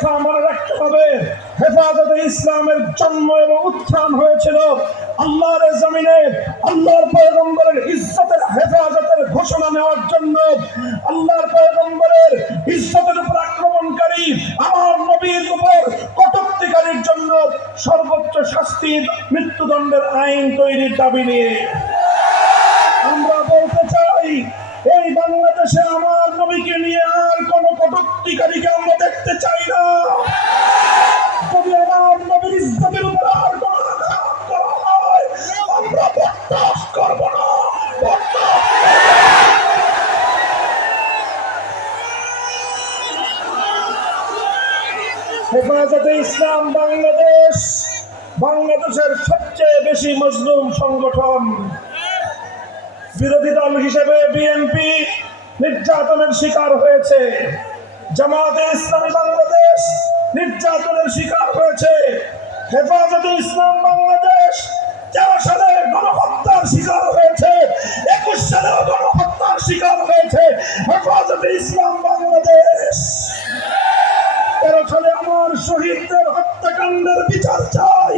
কথা মনে রাখতে হবে, হেফাজতে ইসলামের জন্ম এবং উত্থান হয়েছিল আল্লাহর জমিনে আল্লাহর পয়গম্বরের ইজ্জতের হেফাজতের ঘোষণা নেওয়ার জন্য। আল্লাহর পয়গম্বরের ইজ্জতের উপর আক্রমণকারী আমার নবীর উপর কটূক্তিকারীর জন্য সর্বোচ্চ শাস্তি মৃত্যুদণ্ডের আইন তৈরির দাবি নিয়ে আমরা বলতে চাই, এই বাংলাদেশে আমার নবীকে নিয়ে আর কোন কটূক্তিকারীকে আমরা দেখতে চাই না। যদি আমার নবীর ইজ্জতের উপর আর কোন আঘাত করা হয়, আমরা বরদাস্ত করব না। হেফাজতে ইসলাম বাংলাদেশের সবচেয়ে বেশি মজলুম সংগঠন। বিরোধী দল হিসেবে বিএনপি নির্যাতনের শিকার হয়েছে, জামায়াতে ইসলামী বাংলাদেশ নির্যাতনের শিকার হয়েছে, হেফাজতে ইসলাম বাংলাদেশ 13 সালে গণহত্যার শিকার হয়েছে, 21 সালে গণহত্যার শিকার হয়েছে। হেফাজতে ইসলাম বাংলাদেশ 13 সালে আমার শহীদদের হত্যাকাণ্ডের বিচার চাই,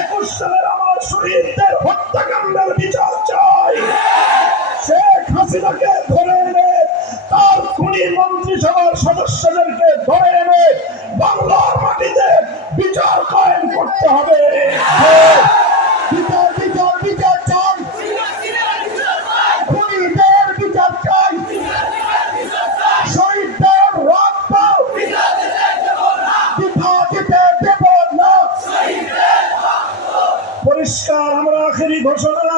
21 সালের আমার শহীদদের হত্যাকাণ্ডের বিচার চাই। শেখ হাসিনাকে ধরে এনে তার খুনি মন্ত্রিসভার সদস্যদেরকে ধরে এনে বাংলার মাটিতে বিচার কায়েম করতে হবে। বিচার বিচার বিচার চাই, খুনিদের বিচার চাই, শহীদদের রক্ত বৃথা যেতে দেব না। পরিষ্কার আমরা আখেরি ঘোষণা,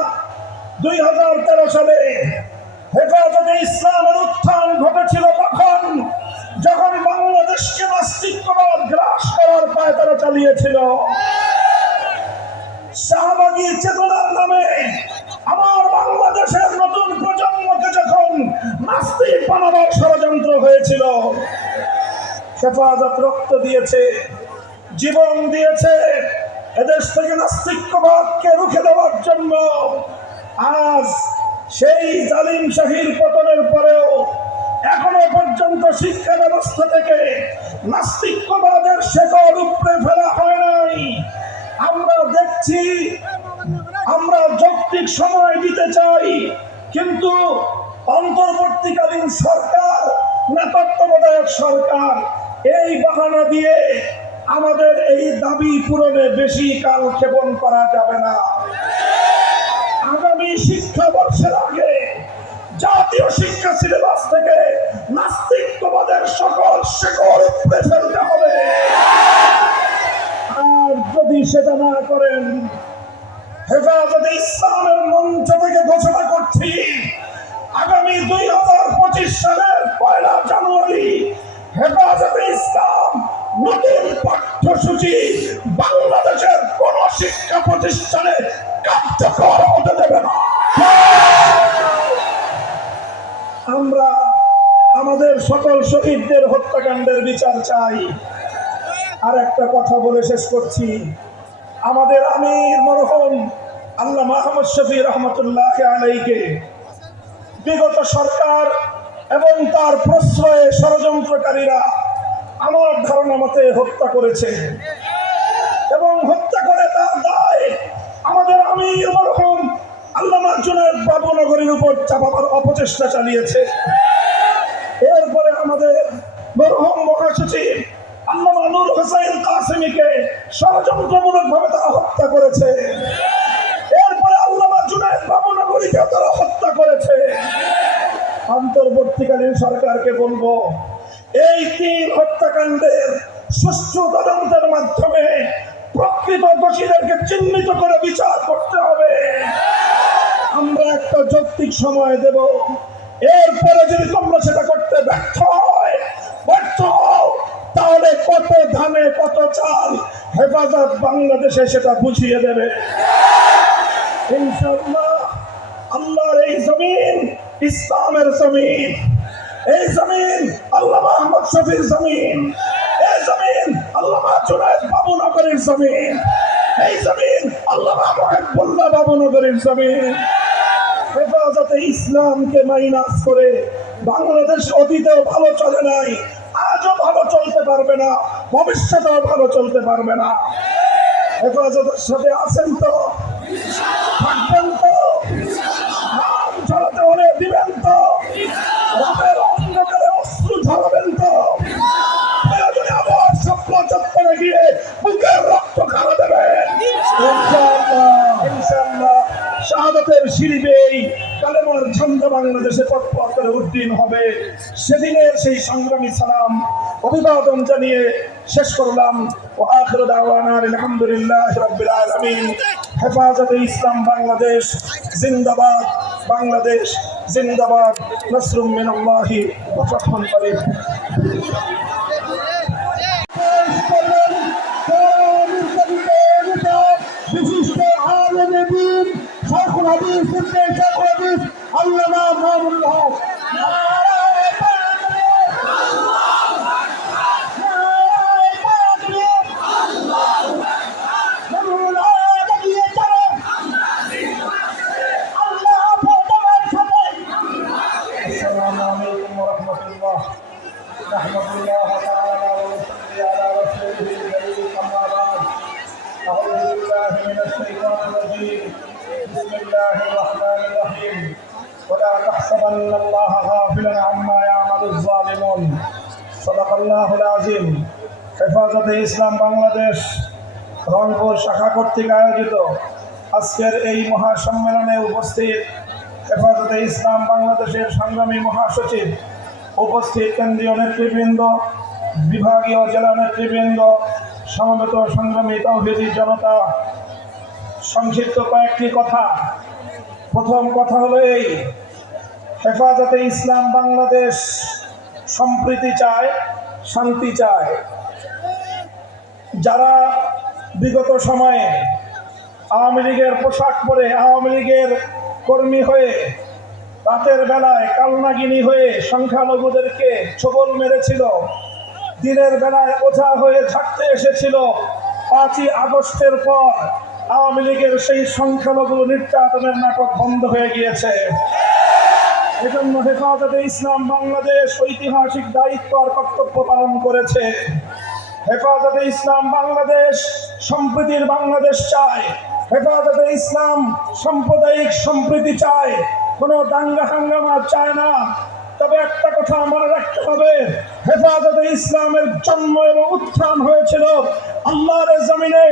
2013 সালে হেফাজতে ইসলামের উত্থান ঘটেছিল তখন, যখন বাংলাদেশকে নাস্তিকবাদ গ্রাস করার পায়তারা চালিয়েছিল। শাহবাগী চেতনার নামে আমার বাংলাদেশের নতুন প্রজন্মকে যখন নাস্তিক বানাবার ষড়যন্ত্র হয়েছিল, হেফাজত রক্ত দিয়েছে, জীবন দিয়েছে এদেশ থেকে নাস্তিকবাদকে রুখে দেওয়ার জন্য। আজ সেই জালিম শাহীর পতনের পরেও এখনো পর্যন্ত শিক্ষা ব্যবস্থা থেকে নাস্তিকবাদের শেকড় উপড়ে ফেলা হয় নাই। আমরা দেখছি, আমরা যৌক্তিক সময় দিতে চাই, কিন্তু অন্তর্বর্তীকালীন সরকার, নেতৃত্বাধীন সরকার এই বাহানা দিয়ে আমাদের এই দাবি পূরণে বেশি কাল ক্ষেপণ করা যাবে না। আগামী শিক্ষাবর্ষের আগে জাতীয় শিক্ষা সিলেবাস থেকে নাস্তিকবাদের সকল শেকড় উপড়ে ফেলতে হবে। আর যদি সেটা না করেন, হেফাজতে ইসলামের মঞ্চ থেকে ঘোষণা করছি, আগামী 2025 সালের 1 জানুয়ারি হেফাজতে ইসলাম নতুন পাঠ্যসূচি বাংলাদেশের কোন শিক্ষা প্রতিষ্ঠানে কার্যকর হতে দেবে না। আমরা আমাদের সকল শহীদদের হত্যাকাণ্ডের বিচার চাই। আর একটা কথা বলে শেষ করছি, আমাদের আমির মরহুম আল্লামা আহমদ শফি রহমতুল্লাহ আলাইহিকে বিগত সরকার এবং তার প্রশ্রয়ে ষড়যন্ত্রকারীরা আমার ধারণা মতে হত্যা করেছে, এবং হত্যা করে তার দায় আমাদের আমির মরহুম আল্লামা জুনায়েদ বাবুনগরীর উপর চাপাবার অপচেষ্টা চালিয়েছে। এরপরে আমাদের মরহুম মহাসচিব আল্লামা নূর হোসেন কাসেমীকে ষড়যন্ত্রমূলকভাবে তারা হত্যা করেছে। এরপরে আল্লামা জুনায়েদ বাবুনগরীকে তারা হত্যা করেছে। অন্তর্বর্তীকালীন সরকারকে বলবো, এই 3 হত্যাকাণ্ডের সুষ্ঠু তদন্তের মাধ্যমে প্রকৃত দোষীদেরকে চিহ্নিত করে বিচার করতে হবে। আমরা একটা যৌক্তিক সময় দেব, এরপরে যদি তোমরা সেটা করতে ব্যর্থ হও, তাহলে কত ধানে কত চাল হেফাজত বাংলাদেশে সেটা বুঝিয়ে দেবে ইনশাআল্লাহ। আল্লাহর এই জমিন ইসলামের জমিন, এই জমিন আল্লামা আহমদ শফির জমিন, এই জমিন আল্লামা জুনায়েদ বাবুনগরীর জমিন, এই জমিন আল্লামা মুহিবুল্লাহ বাবুনগরীর জমিন। হেফাজতে ইসলামকে মাইনাস করে বাংলাদেশ অতীতেও ভালো চলে নাই, আজও ভালো চলতে পারবে না, ভবিষ্যতেও ভালো চলতে পারবে না। হেফাজতের সাথে আছেন তো? থাকবেন তো? নাম ছড়াতে হলে দিবেন তো? রাতের অন্ধকারে অশ্রু ঝরাবেন তো? প্রয়োজনে আবার স্বপ্ন চত্বরে গিয়ে বুকের রক্ত খাওয়া দেবেন ইনশাআল্লাহ। ইনশাআল্লাহ শাহাদাতের সিঁড়ি বেয়েই কালেমার ঝন্ডা বাংলাদেশে পথ পথ করে উদ্দিন হবে। সেদিনের সেই সংগ্রামী সালাম অভিবাদন জানিয়ে শেষ করলাম। ওয়া আখিরু দাওয়ানা আলহামদুলিল্লাহি রাব্বিল আলামিন। হেফাজতে ইসলাম বাংলাদেশ জিন্দাবাদ, বাংলাদেশ জিন্দাবাদ। নাসরুম মিনাল্লাহি ওয়া ফাতহুন করিম। বিশিষ্ট আলেমে দ্বীন শাইখুল হাদিস ইবনে শাইখুল হাদিস আল্লামা মামুনুল হক। نحمد الله تعالى ونصلي على رسوله الكريم أما بعد أعوذ بالله من الشيطان الرجيم بسم الله الرحمن الرحيم ولا تحسبن الله غافلا عما يعمل الظالمون صدق الله العظيم। হেফাজতে ইসলাম বাংলাদেশ রংপুর শাখা কর্তৃক আয়োজিত আজকের এই মহাসম্মেলনে উপস্থিত হেফাজতে ইসলাম বাংলাদেশের সংগ্রামী মহাসচিব, উপস্থিত কেন্দ্রীয় নেতৃবৃন্দ, বিভাগীয় জেলা নেতৃবৃন্দ, সমবেত সংগ্রামী তাওহীদি জনতা, সংক্ষিপ্ত কয়েকটি কথা। প্রথম কথা হলো এই, হেফাজতে ইসলাম বাংলাদেশ সম্প্রীতি চায়, শান্তি চায়। যারা বিগত সময়ে আওয়ামী লীগের পোশাক পরে আওয়ামী লীগের কর্মী হয়ে রাতের বেলায় কালনাগিনী হয়ে সংখ্যালঘুদেরকে ছোবল মেরেছিল, দিনের বেলায় ওঝা হয়ে থাকতে এসেছিল, 5ই আগস্টের পর আওয়ামী লীগের সেই সংখ্যালঘু নির্যাতনের নাটক বন্ধ হয়ে গিয়েছে। এজন্য হেফাজতে ইসলাম বাংলাদেশ ঐতিহাসিক দায়িত্ব আর কর্তব্য পালন করেছে। হেফাজতে ইসলাম বাংলাদেশ সম্প্রীতির বাংলাদেশ চায়। হেফাজতে ইসলাম সাম্প্রদায়িক সম্প্রীতি চায়, কোনো দাঙ্গা হাঙ্গামা চায় না। তবে একটা কথা মনে রাখতে হবে, হেফাজতে ইসলামের জন্ম এবং উত্থান হয়েছিল আল্লাহর জমিনে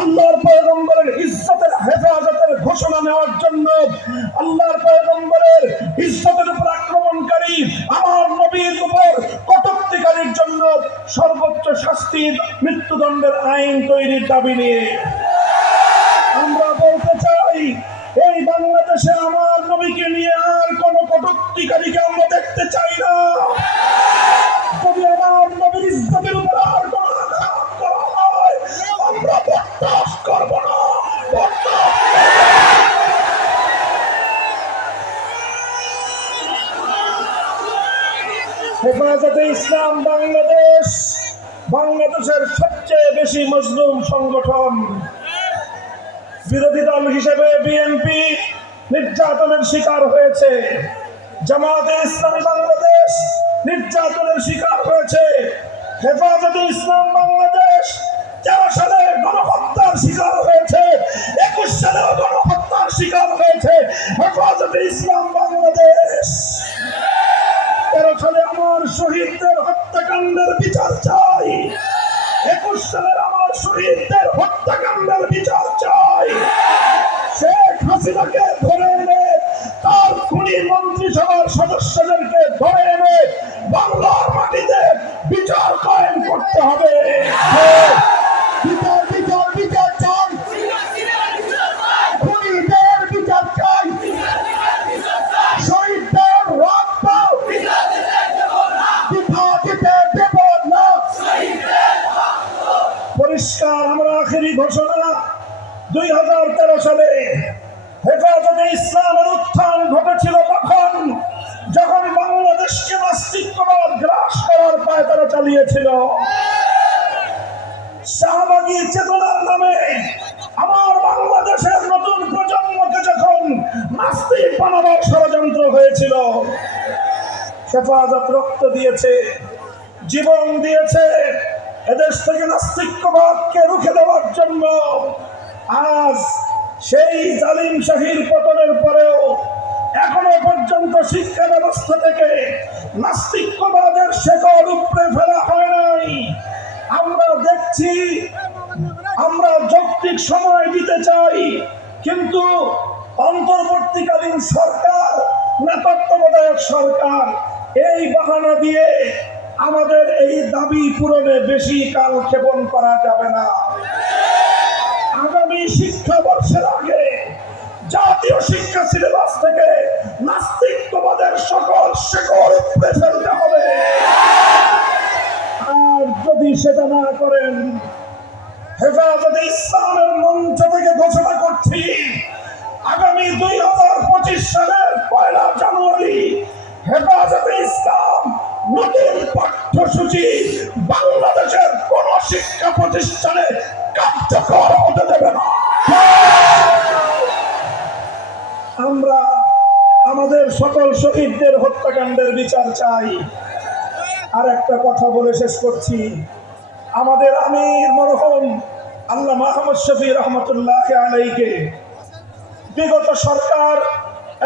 আল্লাহর পয়গম্বরের ইজ্জতের হেফাজতের ঘোষণা নেওয়ার জন্য। আল্লাহর পয়গম্বরের ইজ্জতের উপর আক্রমণকারী আমার নবীর উপর কটূক্তিকারীর জন্য সর্বোচ্চ শাস্তির মৃত্যুদণ্ডের আইন তৈরির দাবি নিয়ে আমরা বলতে চাই, এই বাংলাদেশে আমার নবীকে নিয়ে আর কোন কটূক্তিকারীকে আমরা দেখতে চাই না। যদি আমার নবীর ইজ্জতের উপর আর কোন আঘাত করা হয়, আমরা বরদাস্ত করব না। হেফাজতে ইসলাম বাংলাদেশ বাংলাদেশের সবচেয়ে বেশি মজলুম সংগঠন। বিরোধী দল হিসেবে বিএনপি নির্যাতনের শিকার হয়েছে, জামায়াতে ইসলামী বাংলাদেশ নির্যাতনের শিকার হয়েছে, হেফাজতে ইসলাম বাংলাদেশ 13 সালে গণহত্যার শিকার হয়েছে, 21 সালেও গণহত্যার শিকার হয়েছে হেফাজতে ইসলাম বাংলাদেশ। 13 সালে আমার শহীদদের হত্যাকাণ্ডের বিচার চাই, 21 সালের আমার শহীদদের হত্যাকাণ্ডের বিচার চাই। শেখ হাসিনাকে ধরে এনে তার খুনি মন্ত্রিসভার সদস্যদেরকে ধরে এনে বাংলার মাটিতে বিচার কায়েম করতে হবে। বিচার বিচার বিচার চাই, খুনিদের বিচার চাই, শহীদদের রক্ত বৃথা যেতে দেব না। পরিষ্কার আমরা আখেরি ঘোষণা, 2013 সালে হেফাজতে ইসলামের উত্থান ঘটেছিল তখন, যখন বাংলাদেশকে নাস্তিকবাদ গ্রাস করার পায়তারা চালিয়েছিল। শাহবাগী চেতনার নামে আমার বাংলাদেশের নতুন প্রজন্মকে যখন নাস্তিক বানাবার ষড়যন্ত্র হয়েছিল, হেফাজত রক্ত দিয়েছে, জীবন দিয়েছে এদেশ থেকে নাস্তিক্যবাদকে রুখে দেওয়ার জন্য। আজ সেই জালিম শাহীর পতনের পরেও এখনো পর্যন্ত শিক্ষা ব্যবস্থা থেকে নাস্তিক্যবাদের শেকড় উপড়ে ফেলা হয় নাই। আমরা দেখছি, আমরা যৌক্তিক সময় দিতে চাই, কিন্তু অন্তর্বর্তীকালীন সরকার না তত্ত্বাবধায়ক সরকার এই বাহানা দিয়ে আমাদের এই দাবি পূরণে বেশি কালক্ষেপণ করা যাবে না। আগামী শিক্ষাবর্ষের আগে জাতীয় শিক্ষা সিলেবাস থেকে নাস্তিকবাদের সকল শেকড় উপড়ে ফেলতে হবে। আর যদি সেটা না করেন, হেফাজতে ইসলামের মঞ্চ থেকে ঘোষণা করছি, আগামী 2025 সালের 1 জানুয়ারি হেফাজতে ইসলাম নতুন পাঠ্যসূচি বাংলাদেশের কোন শিক্ষা প্রতিষ্ঠানে কার্যকর হতে দেবে না। আমরা আমাদের সকল শহীদদের হত্যাকাণ্ডের বিচার চাই। আর একটা কথা বলে শেষ করছি, আমাদের আমির মরহুম আল্লামা আহমদ শফি রহমতুল্লাহ আলাইহিকে বিগত সরকার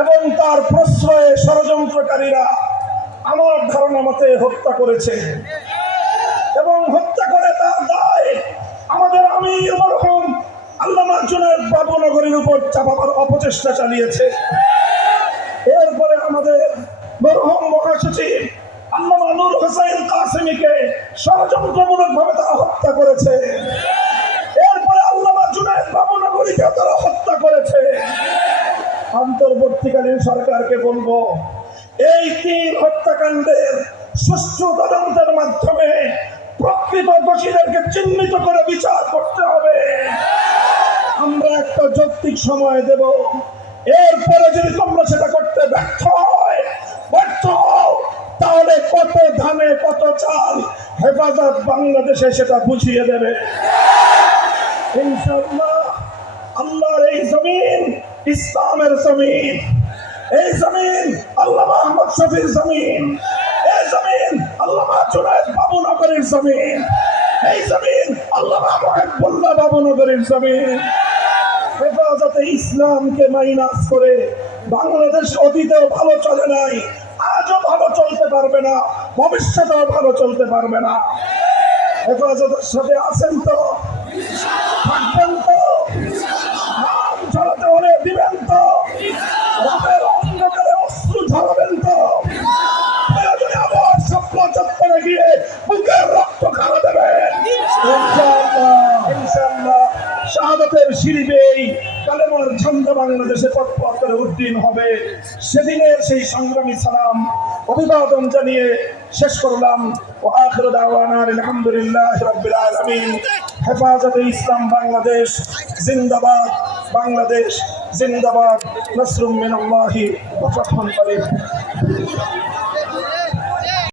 এবং তার প্রশ্রয়ে ষড়যন্ত্রকারীরা আমার ধারণা মতে হত্যা করেছে, এবং হত্যা করে তার দায় আমাদের আমির মরহুম আল্লামা জুনায়েদ বাবুনগরীর উপর চাপাবার অপচেষ্টা চালিয়েছে। এরপরে আমাদের মরহুম মহাসচিব আল্লামা নূর হোসেন কাসেমীকে ষড়যন্ত্রমূলকভাবে তারা হত্যা করেছে। এরপরে আল্লামা জুনায়েদ বাবুনগরীকে তারা হত্যা করেছে। অন্তর্বর্তীকালীন সরকারকে বলবো, এই 3 হত্যাকাণ্ডের সুষ্ঠু তদন্তের মাধ্যমে প্রকৃত দোষীদেরকে চিহ্নিত করে বিচার করতে হবে। আমরা একটা যৌক্তিক সময় দেব, এরপরে যদি তোমরা সেটা করতে ব্যর্থ হও, তাহলে কত ধানে কত চাল হেফাজত বাংলাদেশে সেটা বুঝিয়ে দেবে ইনশাআল্লাহ। আল্লাহর এই জমিন ইসলামের জমিন, এই জমিন আল্লামা আহমদ শফির জমিন, এই জমিন আল্লামা জুনায়েদ বাবুনগরীর জমিন, এই জমিন আল্লামা মুহিবুল্লাহ বাবুনগরীর জমিন। হেফাজতে ইসলামকে মাইনাস করে বাংলাদেশ অতীতেও ভালো চলে নাই, আজও ভালো চলতে পারবে না, ভবিষ্যতেও ভালো চলতে পারবে না। হেফাজতের সাথে আছেন তো? থাকবেন তো? নাম ছড়াতে হলে দিবেন তো? রাতের অন্ধকারে অশ্রু ঝরাবেন তো? প্রয়োজনে আবার স্বপ্ন চত্বরে গিয়ে বুকের রক্ত খাওয়া দেবেন ইনশাআল্লাহ। ইনশাআল্লাহ শাহাদাতের সিঁড়ি বেয়ে কালেমার ঝান্ডা বাংলাদেশে পথ করে উদ্দিন হবে। সেদিনের সেই সংগ্রামী সালাম অভিবাদন জানিয়ে শেষ করলাম। ওয়া আখিরু দাওয়ানা আলহামদুলিল্লাহি রাব্বিল আলামিন। হেফাজতে ইসলাম বাংলাদেশ জিন্দাবাদ, বাংলাদেশ জিন্দাবাদ। নাসরুম মিনাল্লাহি ওয়া ফাতহুন করিম।